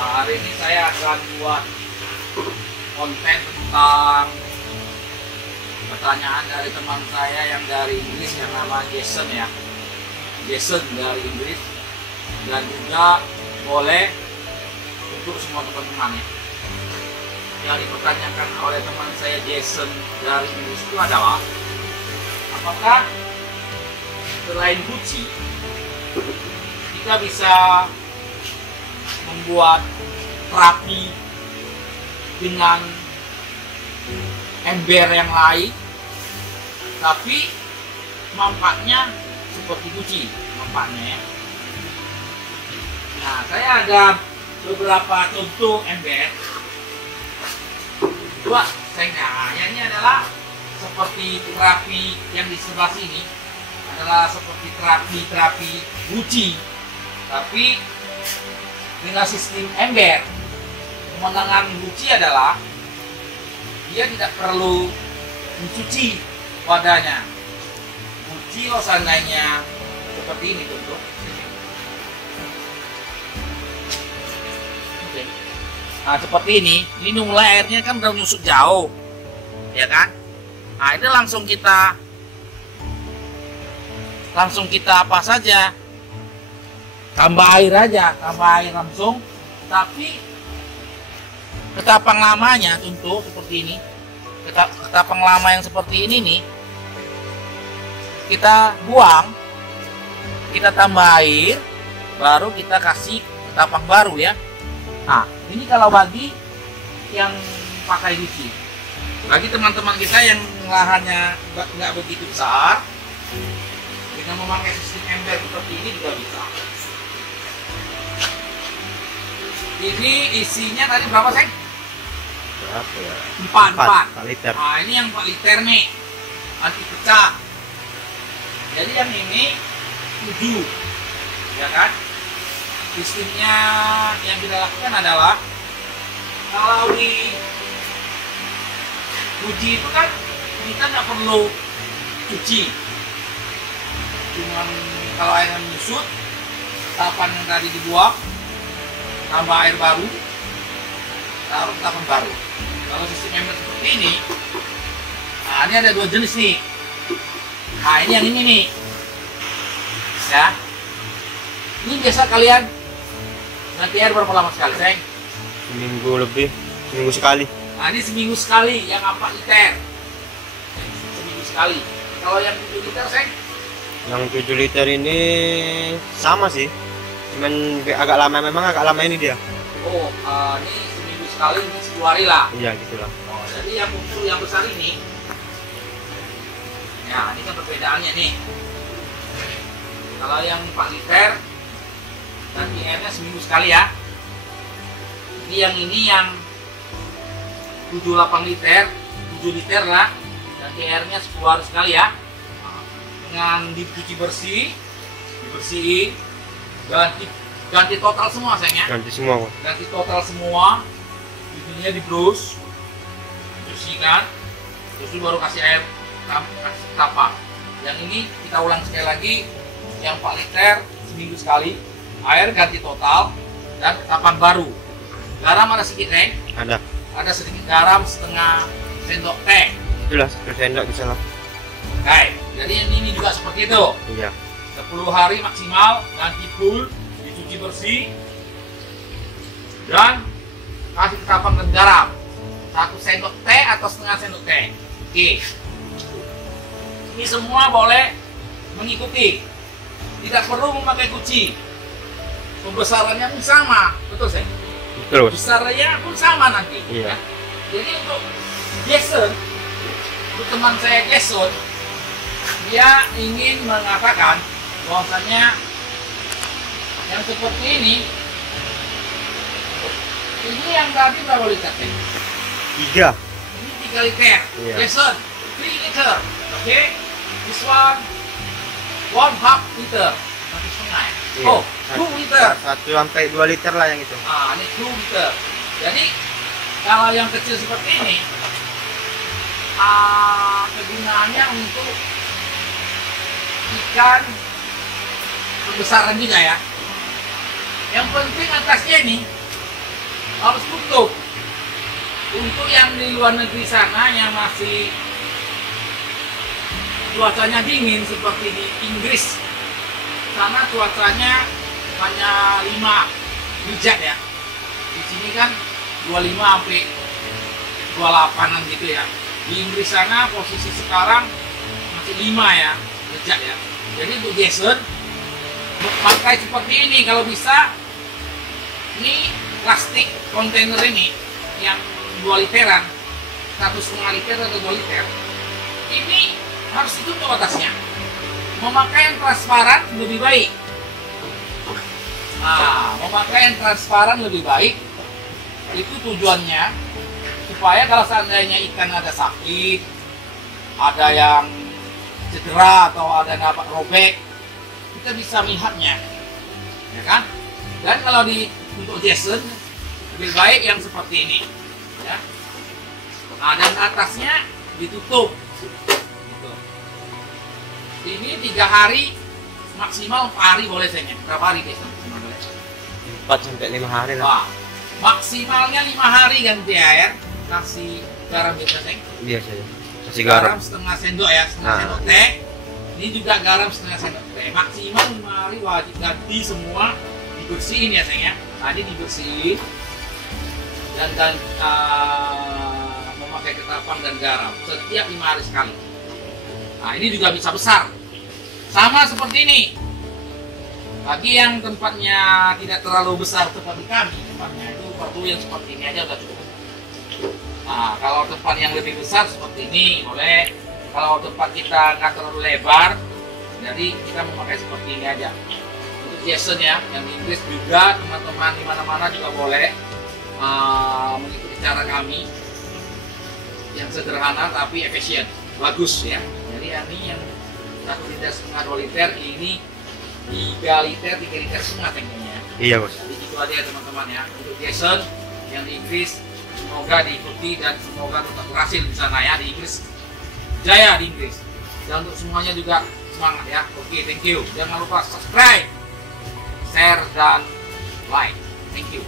Hari ini saya akan buat konten tentang pertanyaan dari teman saya yang dari Inggris yang nama Jason ya. Jason dari Inggris, dan juga boleh untuk semua teman-teman ya. Yang dipertanyakan oleh teman saya Jason dari Inggris itu adalah, apakah selain Gucci kita bisa membuat terapi dengan ember yang lain tapi manfaatnya seperti Gucci manfaatnya ya. Nah, saya ada beberapa contoh ember. Dua, ini adalah seperti terapi yang di sebelah sini adalah seperti terapi Gucci, tapi dengan sistem ember. Kemenangan Gucci adalah dia tidak perlu mencuci wadahnya. Gucci seandainya seperti ini contoh. Oke. Nah, seperti ini mulai airnya kan udah nyusut jauh, ya kan? Nah, ini langsung kita apa saja, tambah air aja, langsung. Tapi ketapang lamanya contoh seperti ini, ketapang lama yang seperti ini nih, kita buang, kita tambah air, baru kita kasih ketapang baru ya. Nah, ini kalau bagi yang pakai Gucci. Bagi teman-teman kita yang lahannya nggak begitu besar, dengan memakai sistem ember seperti ini juga bisa. Ini isinya tadi berapa, Seng? Berapa ya? 4 liter. Nah, ini yang 4 liter nih, anti pecah. Jadi yang ini 7, ya kan? Sistemnya yang kita lakukan adalah, kalau di Gucci itu kan kita nggak perlu cuci, cuman kalau airnya menyusut, tapan yang tadi dibuang, tambah air baru, taruh tapan baru. Kalau sistem ember seperti ini, nah ini ada 2 jenis nih. Nah, ini yang ini nih, ya. Ini biasa kalian ganti air berapa lama sekali, Seng? Seminggu lebih, seminggu sekali. Nah, ini seminggu sekali yang 4 liter. Seminggu sekali. Kalau yang 7 liter, Seng? Yang 7 liter ini sama sih, cuman agak lama, memang agak lama ini dia. Oh, ini seminggu sekali, ini 10 hari lah. Iya, gitulah. Oh, jadi yang untuk yang besar ini, ya ini kan perbedaannya nih. Kalau yang 4 liter, ganti airnya seminggu sekali ya. Jadi yang ini yang 7-8 liter, 7 liter lah, ganti airnya 10 hari sekali ya. Dengan dicuci bersih, dibersihin, ganti total semua sayangnya. Ganti semua, Pak. Ganti total semua, ininya di brush, bersihkan, terus baru kasih air, kasih tapak. Yang ini kita ulang sekali lagi, yang 4 liter seminggu sekali, air ganti total dan tapan baru. Garam ada sedikit, Reng? Ada sedikit garam, setengah sendok teh. Itulah, 1 sendok bisa lah. Oke, jadi ini juga seperti itu. Iya. 10 hari maksimal, ganti full, dicuci bersih, dan kasih ketapang dan garam. 1 sendok teh atau setengah sendok teh. Oke. Ini semua boleh mengikuti. Tidak perlu memakai Gucci. Pembesarannya pun sama, betul sih? Terus. Besarnya pun sama nanti. Iya. Ya. Jadi untuk Jason, untuk teman saya Jason, dia ingin mengatakan bahwasanya yang seperti ini yang tadi berapa liter? 3. Ini 3 liter. Iya. Jason, 3 liter. Oke, this one 1/2 liter. Satu setengah ya? Iya. Oh, 2 liter. 1 sampai 2 liter lah yang itu. Ah, ini 2 liter. Jadi kalau yang kecil seperti ini, kegunaannya untuk ikan pembesaran juga ya. Yang penting atasnya ini Untuk yang di luar negeri sana yang masih cuacanya dingin seperti di Inggris, sana cuacanya hanya 5 derajat ya. Di sini kan 25 sampai 28an gitu ya. Di Inggris sana posisi sekarang masih 5 ya derajat ya. Jadi untuk Jason pakai seperti ini kalau bisa. Ini plastik kontainer ini yang 2 literan, 1,5 liter atau 2 liter. Ini harus ditutup atasnya. Memakai yang transparan lebih baik. Nah, memakai yang transparan lebih baik. Itu tujuannya supaya kalau seandainya ikan ada sakit, ada yang cedera atau ada yang dapat robek, kita bisa melihatnya, ya kan? Dan kalau untuk Jason lebih baik yang seperti ini, ya. Nah, dan atasnya ditutup. Gitu. Ini 3 hari maksimal 4 hari boleh sayangnya. Berapa hari Jason? 4 sampai 5 hari lah. Wah, maksimalnya 5 hari ganti air, kasih garam biasa sayang. Biasa ya. Kasih garam. Setengah sendok ya, setengah sendok teh. Ini juga garam setengah sendok teh. Maksimal 5 hari wajib ganti semua, dibersihin ya sayang ya. Tadi dibersihin dan memakai ketapang dan garam setiap 5 hari sekali. Nah, ini juga bisa besar. Sama seperti ini. Bagi yang tempatnya tidak terlalu besar seperti kami, tempatnya itu perlu yang seperti ini aja udah cukup. Nah, kalau tempat yang lebih besar seperti ini boleh. Kalau tempat kita nggak terlalu lebar, jadi kita memakai seperti ini aja. Untuk Jason ya, yang di Inggris juga teman-teman di mana-mana juga boleh mengikuti cara kami yang sederhana tapi efisien, bagus ya. Jadi ini yang 1,5 liter 2 liter, ini 3 liter 3 liter setengah tanknya. Iya bos. Jadi itu aja ya teman-teman ya untuk Jason yang di Inggris. Semoga diikuti dan semoga tetap berhasil di sana ya, di Inggris. Jaya di Inggris. Dan untuk semuanya juga semangat ya. Oke, thank you. Jangan lupa subscribe, share dan like. Thank you.